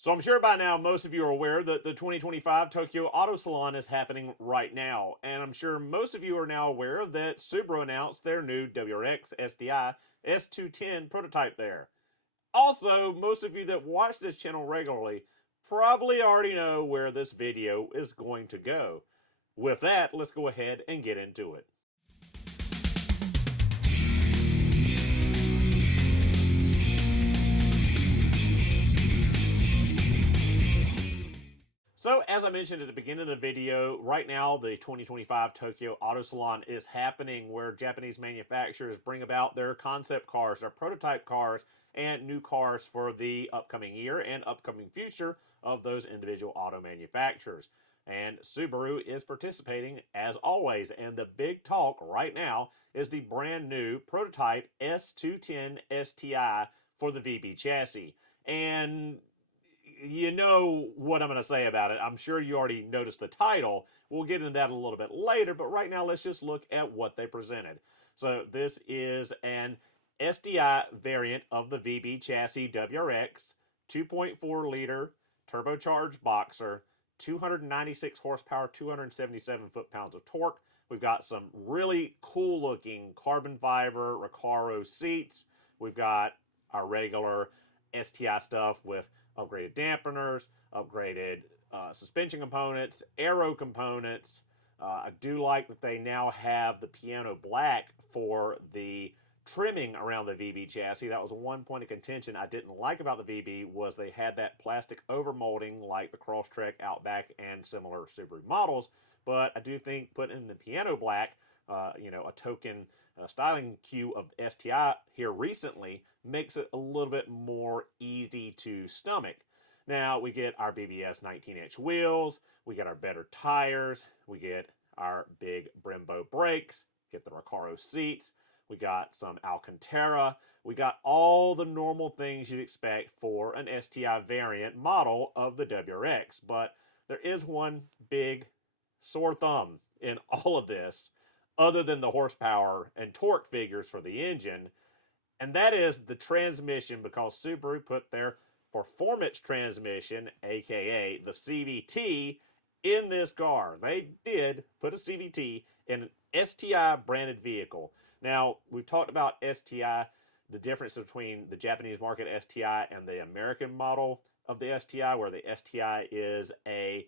So I'm sure by now most of you are aware that the 2025 Tokyo Auto Salon is happening right now. And I'm sure most of you are now aware that Subaru announced their new WRX STi S210 prototype there. Also, most of you that watch this channel regularly probably already know where this video is going to go. With that, let's go ahead and get into it. So, as I mentioned at the beginning of the video, right now the 2025 Tokyo Auto Salon is happening where Japanese manufacturers bring about their concept cars, their prototype cars, and new cars for the upcoming year and upcoming future of those individual auto manufacturers. And Subaru is participating as always, and the big talk right now is the brand new prototype S210 STi for the VB chassis. And you know what I'm going to say about it. I'm sure you already noticed the title. We'll get into that a little bit later, but right now let's just look at what they presented. So this is an STi variant of the VB chassis WRX, 2.4 liter turbocharged boxer, 296 horsepower, 277 foot-pounds of torque. We've got some really cool looking carbon fiber Recaro seats. We've got our regular STi stuff with upgraded dampeners, upgraded suspension components, aero components. I do like that they now have the piano black for the trimming around the VB chassis. That was one point of contention I didn't like about the VB, was they had that plastic overmolding like the Crosstrek, Outback, and similar Subaru models. But I do think putting in the piano black, a token styling cue of STi here recently, makes it a little bit more easy to stomach. Now we get our BBS 19-inch wheels, we get our better tires, we get our big Brembo brakes, get the Recaro seats, we got some Alcantara, we got all the normal things you'd expect for an STi variant model of the WRX. But there is one big sore thumb in all of this, other than the horsepower and torque figures for the engine, and that is the transmission, because Subaru put their performance transmission, aka the CVT, in this car. They did put a CVT in an STi branded vehicle. Now, we've talked about STi, the difference between the Japanese market STi and the American model of the STi, where the STi is a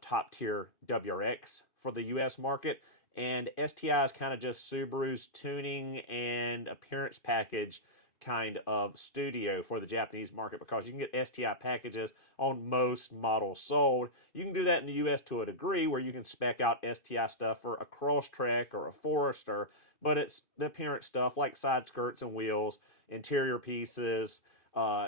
top tier WRX for the US market, and STi is kind of just Subaru's tuning and appearance package kind of studio for the Japanese market, because you can get STi packages on most models sold. You can do that in the US to a degree, where you can spec out STi stuff for a Crosstrek or a Forester, but it's the appearance stuff like side skirts and wheels, interior pieces,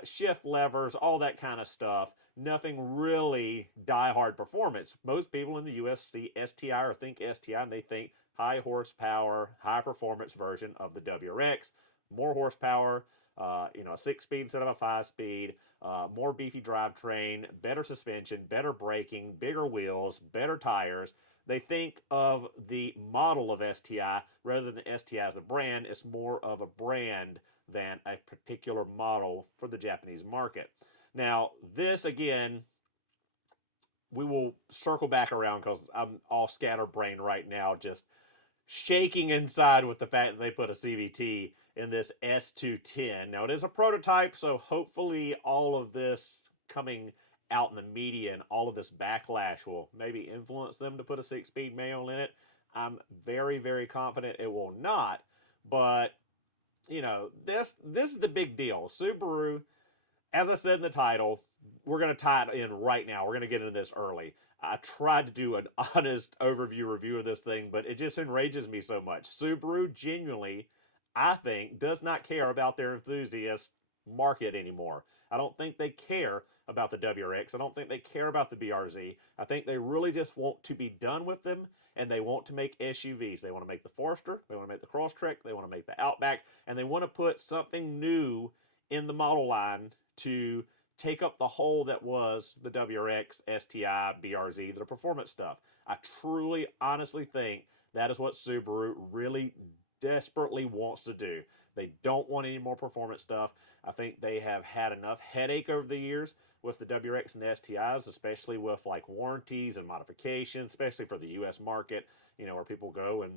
shift levers, all that kind of stuff. Nothing really die-hard performance. Most people in the US see STi or think STi and they think high horsepower, high performance version of the WRX. More horsepower, a 6-speed instead of a 5-speed, more beefy drivetrain, better suspension, better braking, bigger wheels, better tires. They think of the model of STi rather than the STi as a brand. It's more of a brand than a particular model for the Japanese market. Now, this again, we will circle back around because I'm all scatterbrained right now, just shaking inside with the fact that they put a CVT in this S210. Now, it is a prototype, so hopefully all of this coming out in the media and all of this backlash will maybe influence them to put a 6-speed manual in it. I'm very, very confident it will not. But, this is the big deal. Subaru, as I said in the title, we're going to tie it in right now. We're going to get into this early. I tried to do an honest overview review of this thing, but it just enrages me so much. Subaru genuinely, I think, does not care about their enthusiast market anymore. I don't think they care about the WRX. I don't think they care about the BRZ. I think they really just want to be done with them, and they want to make SUVs. They want to make the Forester, they want to make the Crosstrek, they want to make the Outback, and they want to put something new in the model line to take up the hole that was the WRX, STi, BRZ, the performance stuff. I truly, honestly think that is what Subaru really desperately wants to do. They don't want any more performance stuff. I think they have had enough headache over the years with the WRX and the STIs, especially with like warranties and modifications, especially for the US market, where people go and,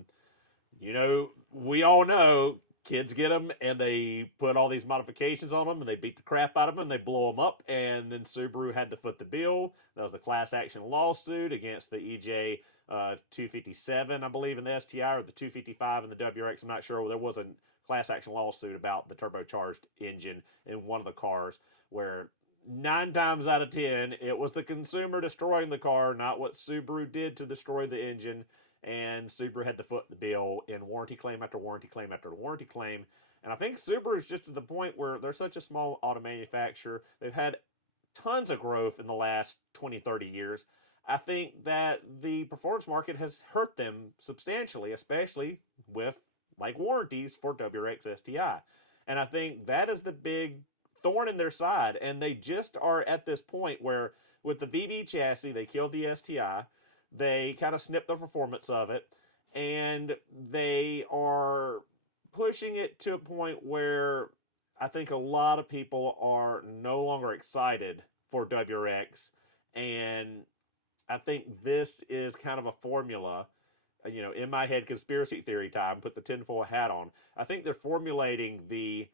we all know kids get them and they put all these modifications on them and they beat the crap out of them and they blow them up. And then Subaru had to foot the bill. That was the class action lawsuit against the EJ 257, I believe, in the STI, or the 255 in the WRX. I'm not sure. There was a class action lawsuit about the turbocharged engine in one of the cars where 9 times out of 10, it was the consumer destroying the car, not what Subaru did to destroy the engine. And Subaru had to foot the bill in warranty claim after warranty claim after warranty claim. And I think Subaru is just to the point where they're such a small auto manufacturer. They've had tons of growth in the last 20, 30 years. I think that the performance market has hurt them substantially, especially with like warranties for WRX STi. And I think that is the big thorn in their side. And they just are at this point where with the VB chassis, they killed the STI. They kind of snipped the performance of it, and they are pushing it to a point where I think a lot of people are no longer excited for WRX, and I think this is kind of a formula, in my head, conspiracy theory time, put the tinfoil hat on. I think they're formulating the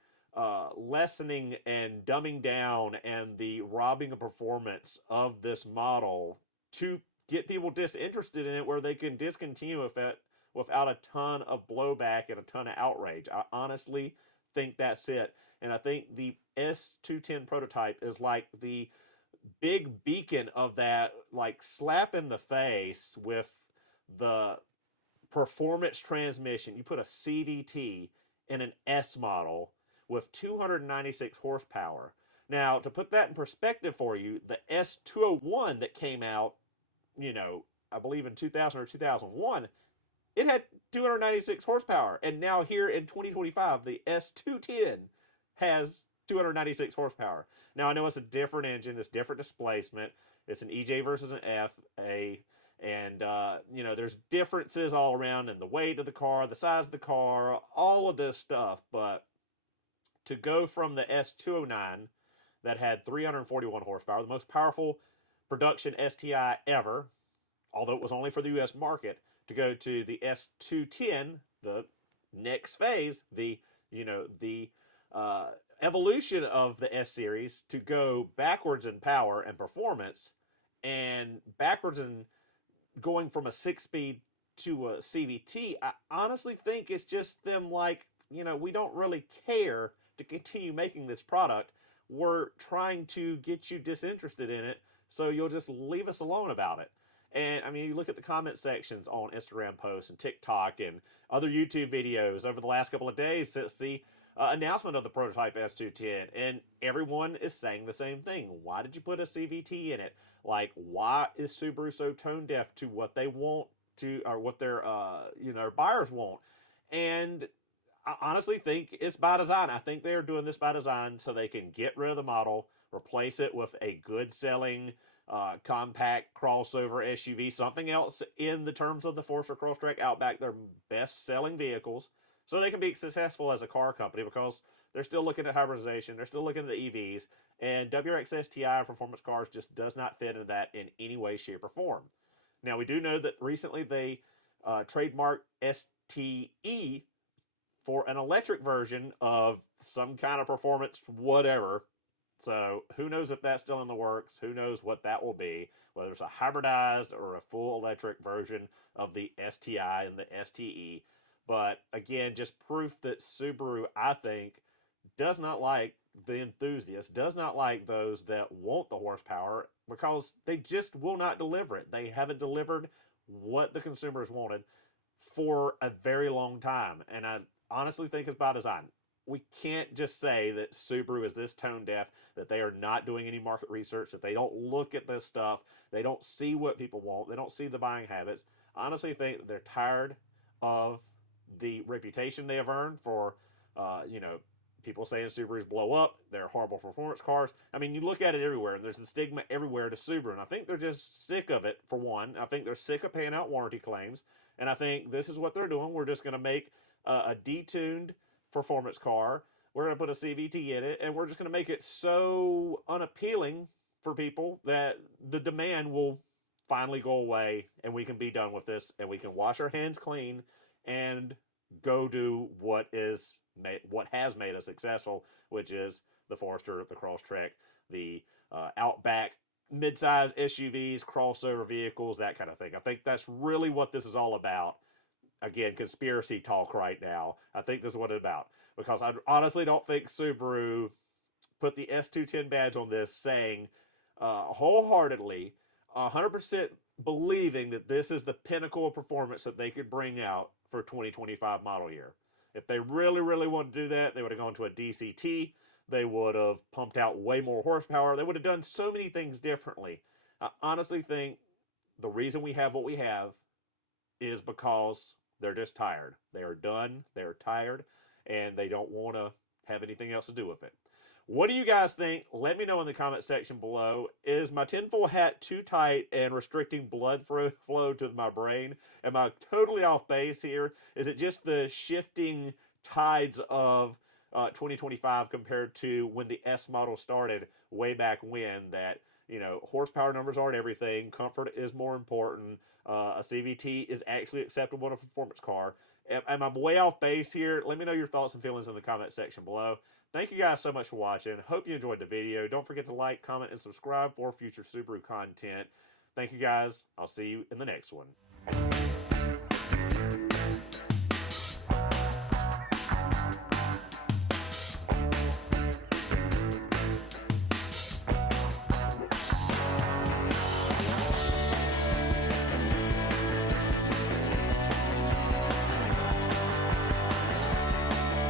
lessening and dumbing down and the robbing of performance of this model to get people disinterested in it, where they can discontinue it without a ton of blowback and a ton of outrage. I honestly think that's it. And I think the S210 prototype is like the big beacon of that, like slap in the face with the performance transmission. You put a CVT in an S model with 296 horsepower. Now, to put that in perspective for you, the S201 that came out, I believe in 2000 or 2001, it had 296 horsepower. And now here in 2025, the S210 has 296 horsepower. Now, I know it's a different engine, it's different displacement. It's an EJ versus an FA. And, there's differences all around in the weight of the car, the size of the car, all of this stuff. But to go from the S209 that had 341 horsepower, the most powerful production STI ever, although it was only for the US market, to go to the S210, the next phase, the evolution of the S series, to go backwards in power and performance, and backwards in going from a 6-speed to a CVT. I honestly think it's just them like, we don't really care to continue making this product. We're trying to get you disinterested in it, so you'll just leave us alone about it. And I mean, you look at the comment sections on Instagram posts and TikTok and other YouTube videos over the last couple of days since the announcement of the prototype S210, and everyone is saying the same thing. Why did you put a CVT in it? Like, why is Subaru so tone deaf to what they want to, or what their buyers want? And I honestly think it's by design. I think they're doing this by design so they can get rid of the model, replace it with a good selling compact crossover SUV, something else in the terms of the Forester Crosstrek Outback, their best selling vehicles, so they can be successful as a car company, because they're still looking at hybridization, they're still looking at the EVs, and WRX STi performance cars just does not fit into that in any way, shape, or form. Now, we do know that recently they trademarked STE for an electric version of some kind of performance whatever. So who knows if that's still in the works? Who knows what that will be, whether it's a hybridized or a full electric version of the STi and the STE. But again, just proof that Subaru, I think, does not like the enthusiasts, does not like those that want the horsepower, because they just will not deliver it. They haven't delivered what the consumers wanted for a very long time. And I honestly think it's by design. We can't just say that Subaru is this tone deaf, that they are not doing any market research, that they don't look at this stuff, they don't see what people want, they don't see the buying habits. I honestly think that they're tired of the reputation they have earned for, people saying Subarus blow up, they're horrible performance cars. I mean, you look at it everywhere, and there's the stigma everywhere to Subaru, and I think they're just sick of it, for one. I think they're sick of paying out warranty claims, and I think this is what they're doing. We're just going to make a detuned performance car. We're going to put a CVT in it, and we're just going to make it so unappealing for people that the demand will finally go away, and we can be done with this, and we can wash our hands clean and go do what has made us successful, which is the Forester, the Crosstrek, the Outback, mid-size SUVs, crossover vehicles, that kind of thing. I think that's really what this is all about. Again, conspiracy talk right now. I think this is what it's about. Because I honestly don't think Subaru put the S210 badge on this saying wholeheartedly, 100% believing that this is the pinnacle of performance that they could bring out for 2025 model year. If they really, really wanted to do that, they would have gone to a DCT. They would have pumped out way more horsepower. They would have done so many things differently. I honestly think the reason we have what we have is because they're just tired. They are done. They're tired. And they don't want to have anything else to do with it. What do you guys think? Let me know in the comment section below. Is my tinfoil hat too tight and restricting blood flow to my brain? Am I totally off base here? Is it just the shifting tides of 2025 compared to when the S model started way back when, that, you know, horsepower numbers aren't everything. Comfort is more important. A CVT is actually acceptable in a performance car. Am I way off base here? Let me know your thoughts and feelings in the comment section below. Thank you guys so much for watching. Hope you enjoyed the video. Don't forget to like, comment, and subscribe for future Subaru content. Thank you guys. I'll see you in the next one.